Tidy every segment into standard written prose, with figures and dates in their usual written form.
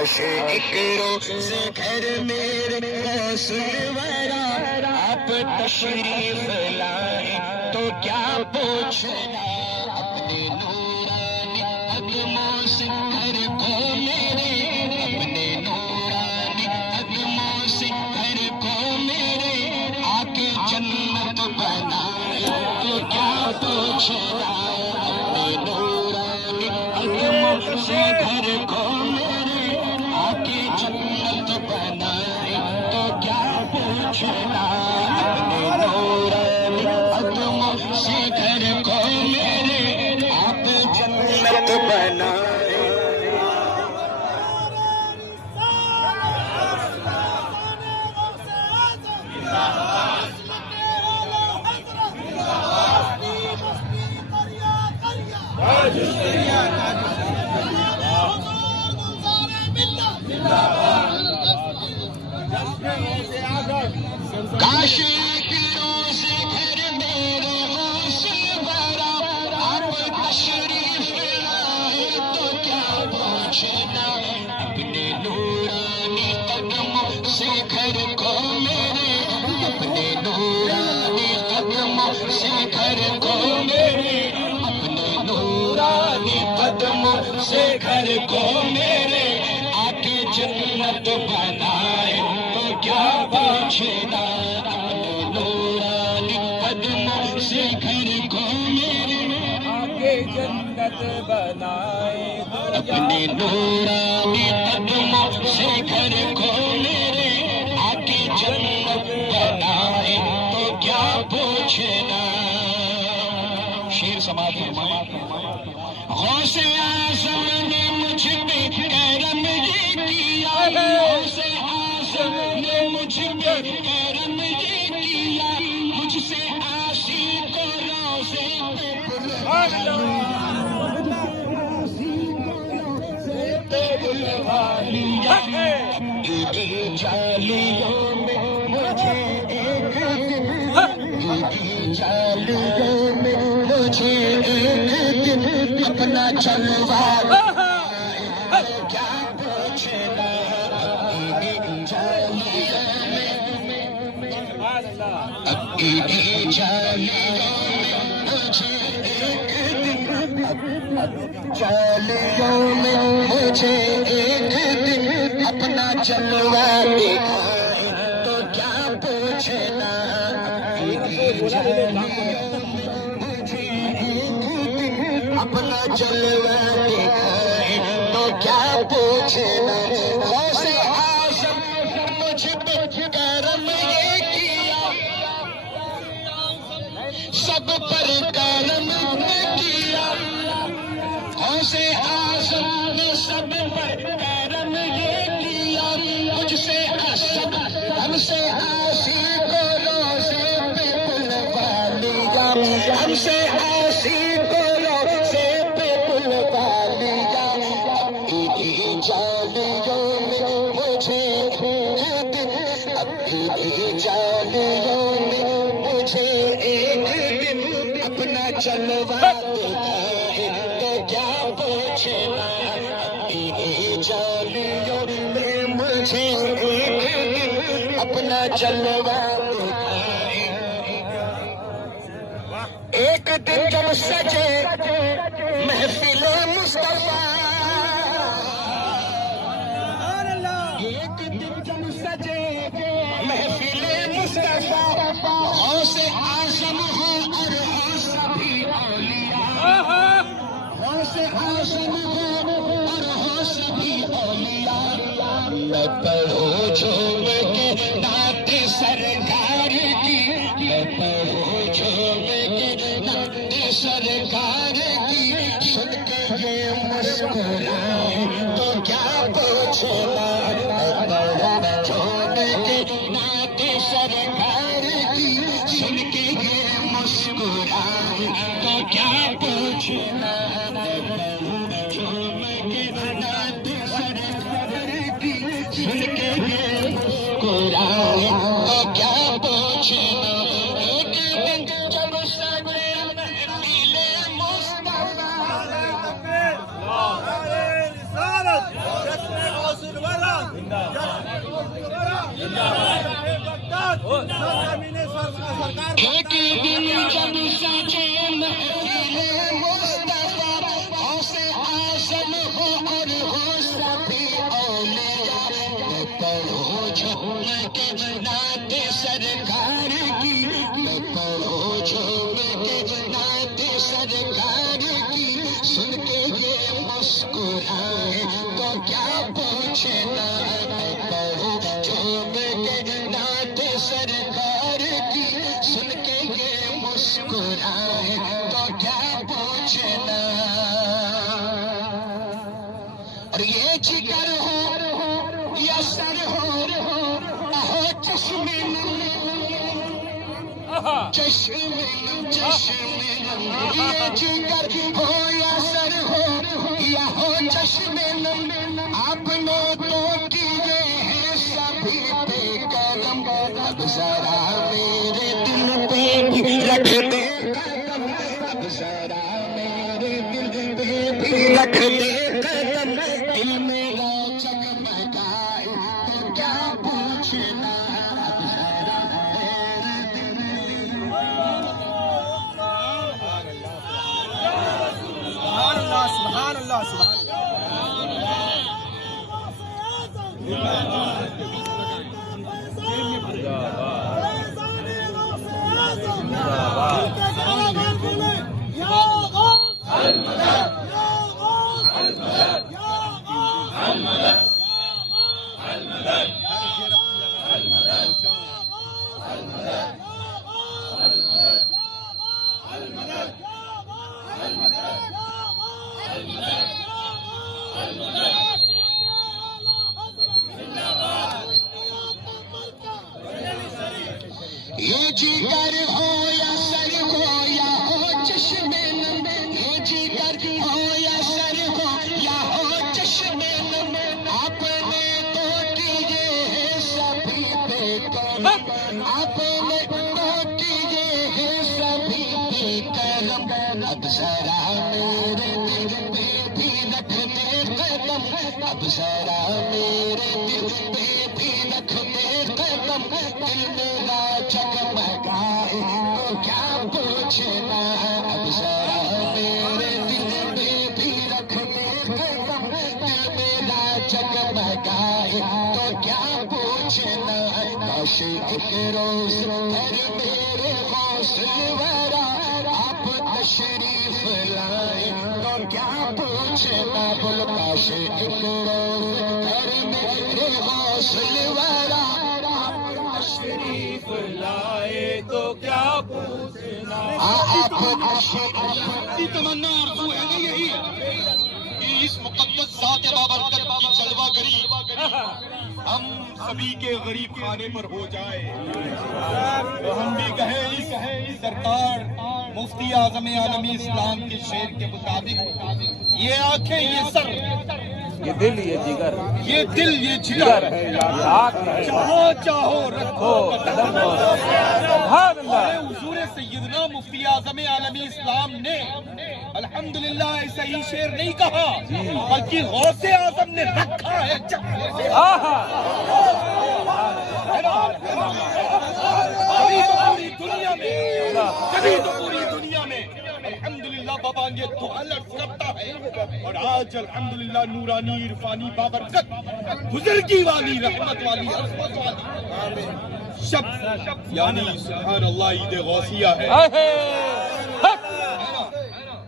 کاش ایک روز گھر میرے حسن ورا آپ تشریف لائیں تو کیا پوچھنا، اپنے نورانی قدموں سے گھر کو میرے، اپنے نورانی قدموں سے گھر کو میرے آ کے جنت بنائے تو کیا پوچھنا، اپنے نورانی قدموں سے گھر کو میرے آ کے جنت بنائے تو کیا پوچھنا، اپنے نورانی قدموں سے گھر کو میرے آپ جنت بنائے۔ کاش ایک روز گھر میرے حسن ورا آپ تشریف لائے تو کیا پوچھنا، اپنے نورانی قدموں سے گھر کو میرے، اپنے نورانی قدموں سے گھر کو میرے، اپنے نورانی قدموں سے گھر کو میرے آ کے جنت بنائے تو کیا پوچھنا، اپنے نورانی قدموں سے گھر کو میرے آگے جنت بنائے، اپنے نورانی قدموں سے گھر کو میرے آگے جنت بنائے تو کیا پوچھنا۔ شیر سماعت فرمائیں۔ غوث اعظم نے مجھ پہ کرم یہ کیا، غوث اعظم نے مجھ پہ کرم یہ کیا، مجھ سے عاصی کو روزے پہ بلوا لیا، عیدی جالیوں میں مجھے ایک دن، عیدی جالیوں میں مجھے ایک دن اپنا چلوا کیا پوچھنا، عیدی جالیوں میں، عیدی جالیوں میں مجھے ایک دن، جالیوں میں مجھے ایک دن اپنا چلوا دکھائے تو کیا پوچھنا، عیدی جالیوں میں مجھے ایک دن اپنا چلوا دکھائے تو کیا پوچھنا۔ غوث اعظم مجھ پہ کرم یہ کیا، سب پر کرم کیا، غوث اعظم نے سب پر کرم یہ کیا، مجھ سے سب ہم سے عاصی کو روزے پہ بلوا لیا، ہم سے عاصی کو روزے پہ بلوا لیا، عیدی جالیوں میں مجھے ایک دن، عیدی جالیوں میں مجھے ایک دن اپنا چلوا دکھائے تو کیا پوچھنا، عیدی جالیوں میں مجھے ایک دن اپنا چلوا دکھائے۔ ایک دن جب سجے محفل مصطفیٰ، ایک دن جب سجے محفل مصطفیٰ، غوث اعظم ہو اور ہو سبھی اولیاء، غوث اعظم ہو اور ہو سبھی اولیاء، میں پڑھوں جھوم کے نعت سرکار کی، میں پڑھوں جھوم کے نعت سرکار کی، سن کے یہ مسکرائے تو کیا پوچھنا، میں پڑھوں جھوم کے نعت سرکار کی، سن کے یہ مسکرائے تو کیا پوچھنا، میں پڑھوں جھوم کے نعت سرکار کی، سن کے یہ مسکرائے تو کیا پوچھنا۔ ایک دن جب سجے محفل مصطفیٰ، ایک دن جب سچے محفل مصطفیٰ غوث اعظم ہو اور ہو سبھی اولیاء میں پڑھو جھوم کے نعت سرکار کی میں پڑھو جھوم کے نعت سرکار کی سن کے یہ مسکرائے تو کیا پوچھنا میں پڑھو جھوم کے نعت سرکار کی سن کے یہ مسکرائے تو کیا پوچھنا اور یہ جگر ہو یا سر ہو چشمے چشمے یہ جگر ہو یا سر ہو یا ہو چشمے آپ نے تو کیے ہیں سبھی پہ کرم اب ذرا میرے دل پہ بھی رکھ دے قدم اب ذرا میرے دل پہ بھی رکھ دے قدم دل میرا جگمگائے تو کیا پوچھنا اب ذرا میرے دل سبحان اللہ سبحان یہ جگر ہو یا سر ہو یا ہو چشمے یہ جگر ہو یا سر ہو یا ہو چشمے آپ نے تو کیے ہیں سبھی پہ کرم آپ نے تو کیے ہیں سبھی پہ کرم اب ذرا میرے دل پہ بھی رکھ دے قدم اب ذرا میرے دل پہ بھی رکھ دے قدم دل میرا جگمگائے تو کیا پوچھنا اب ذرا میرے دل پہ بھی رکھ دے قدم دل میرا جگمگائے تو کیا پوچھنا کاش ایک روز پھر میرے حوصلے ورا آپ تشریف لائے تو کیا پوچھنا بول کاش ایک روز پھر میرے حوصلے ورا تشریف لائے تو کیا پوچھنا آپ کی تمنا آرزو ہے نا یہی کہ اس مقدس ذات بابرکت کی جلوہ گری ہم سبھی کے غریب خانے پر ہو جائے تو ہم بھی کہیں اس سرکار مفتی اعظم عالمی اسلام کے شعر کے مطابق یہ آنکھیں یہ سر یہ دل یہ جگر یہ دل یہ جگر چاہو چاہو رکھو قدم سبحان اللہ حضور سیدنا مفتی اعظم عالمی اسلام نے الحمدللہ ایسا ہی شعر نہیں کہا بلکہ غوث اعظم نے رکھا ہے کبھی تو پوری دنیا میں الحمدللہ بابا یہ تو الگ کرتا ہے اور آج الحمدللہ نورانی عرفانی بابرکت بزرگی والی رحمت والی عظمت والی شب یعنی سبحان اللہ عید غوثیہ ہے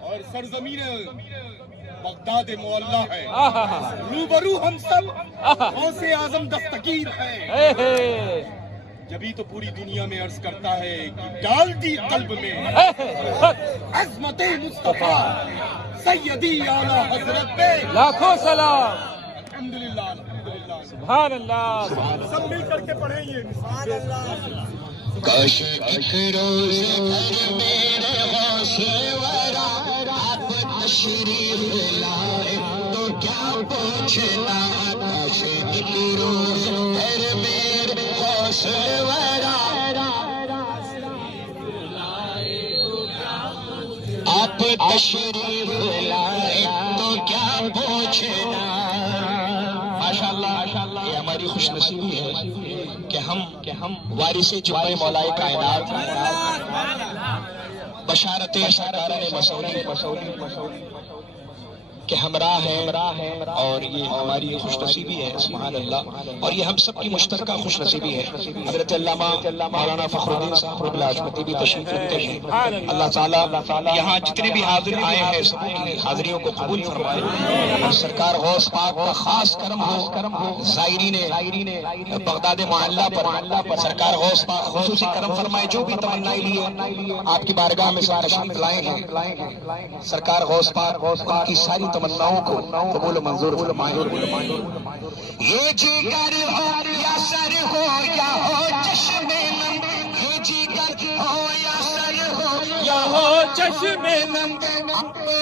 اور سرزمین بغداد معلیٰ ہے روبرو ہم سب غوث اعظم دستگیر ہے جبھی تو پوری دنیا میں عرض کرتا ہے کہ ڈال دی قلب میں عظمت مصطفیٰ سیدی اعلیٰ حضرت پہ لاکھوں سلام الحمدللہ الحمدللہ سبحان اللہ سب مل کر کے پڑھیں یہ سبحان اللہ کاش ایک روز پھر میرے غوث ورا آپ تشریف لائے تو کیا پوچھنا کاش ایک روز پھر میرے غوث ورا آپ تشریف لائے تو کیا پوچھنا ماشاءاللہ یہ ہماری خوش نصیبی ہے کہ ہم وارث جبہ مولا کائنات بشارت سرکار مسعودی کہ ہمراہ ہیں اور یہ ہماری خوش نصیبی ہے سبحان اللہ، اور یہ ہم سب کی مشترکہ خوش نصیبی ہے۔ حضرت علامہ مولانا فخر الدین صاحب رب العالمین بھی تشریف رکھتے ہیں۔ اللہ تعالیٰ یہاں جتنے بھی حاضر آئے ہیں سب کی حاضریوں کو قبول فرمائے، اور سرکار غوث پاک کا خاص کرم ہو زائرین بغداد معلیٰ پر سرکار غوث پاک خصوصی کرم فرمائے، جو بھی تمنائیں لیے آپ کی بارگاہ میں تشریف لائے ہیں، سرکار غوث پاک ان کی ساری تمناؤں کو قبول و منظور فرمائے۔ یہ جگر ہو یا سر ہو یا ہو چشم نم، یہ جگر ہو یا سر ہو یا ہو چشم نم، اپنے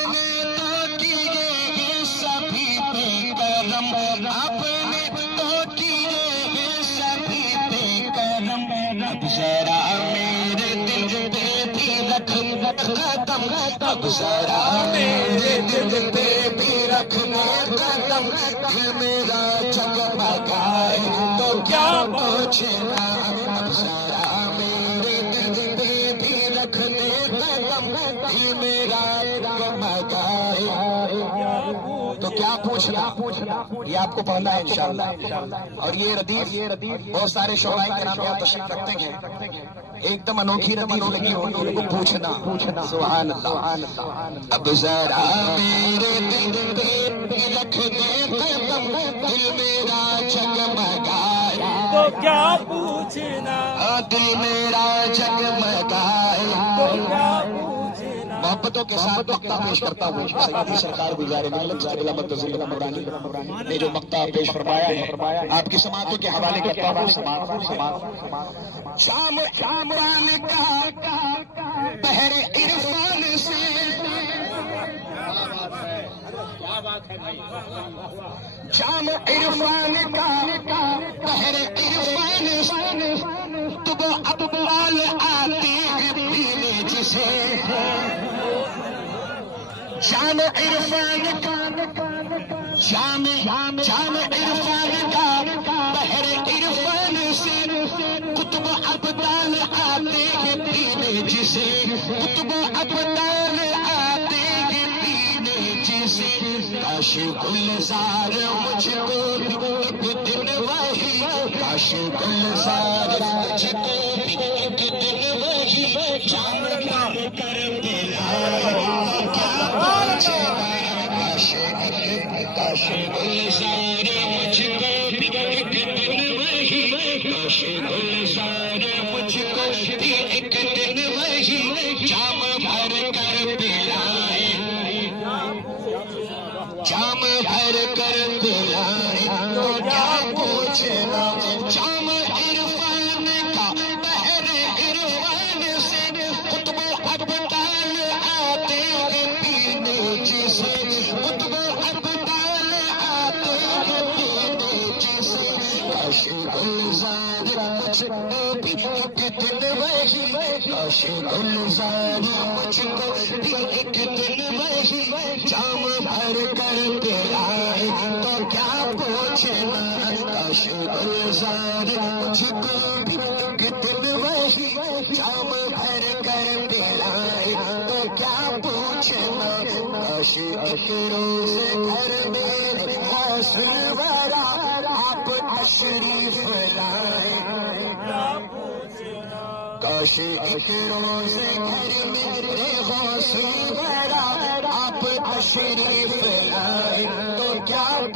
تو کیے سبھی پہ کرم، اپنے تو کیے سبھی پہ کرم، اب ذرا میرے دل پہ بھی رکھ قدم، اب ذرا میرے دل پہ بھی رکھنے قدم، دل میرا جگمگائے تو کیا پوچھنا، اب ذرا میرے دل پہ بھی رکھنے قدم، دل میرا جگمگائے تو کیا پوچھنا، یہ آپ کو پڑھنا ہے انشاءاللہ۔ اور یہ ردیف بہت سارے شعراء کرام یہاں تشریف رکھتے ہیں، ایک دم انوکھی ردیف لگی ہوئی ان کو پوچھنا سبحان اللہ۔ اب ذرا میرے دل پہ رکھنے قدم، دل میرا جگمگائے تو کیا پوچھنا، دل میرا جگمگائے تو کیا پوچھنا۔ محبتوں کے ساتھ مقطع پیش کرتا ہوں سیدی سرکار گزار ملت قبلہ متضل نورانی نے جو مقطع پیش فرمایا ہے آپ کی سماعتوں کے حوالے کرتا ہوں۔ شامران کا بحر عرفان سے، شام عرفان کا بحر عرفان سے، تب اقبال آتی ہے پینے جسے، شام عرفان کا شام عرفان کا بحر عرفان سے، قطب ابدال آتے ہیں پینے جسے، قطب ابدال آتے ہیں پینے جسے، کاش گلزار مجھ کو بھی ایک دن وہی، کاش گلزار مجھ کو بھی ایک دن وہی جام بھر کر پلائے، کیا پوچھنا، کاش گلزار مجھ کو بھی ایک دن وہی، کاش گلزار مجھ کو بھی ایک دن وہی جام بھر کر پلائے، جام بھر کر پلائے تو کیا پوچھنا، جام عرفان کا بحر عرفان سے، قطب ابدال آتے ہیں پینے جسے، قطب ابدال آتے ہیں پینے جسے، کاش گلزار مجھ کو بھی ایک دن وہی، کاش گلزار مجھ کو بھی ایک دن وہی جام بھر کر پلائے تو کیا پوچھنا، کاش گلزار مجھ کو بھی ایک دن وہی جام بھر کر پلائے تو کیا پوچھنا، کاش ایک روز گھر میں حاصل ورا آپ تشریف لائے، کاش ایک روز گھر میں غوث ورا آپ تشریف لائے تو کیا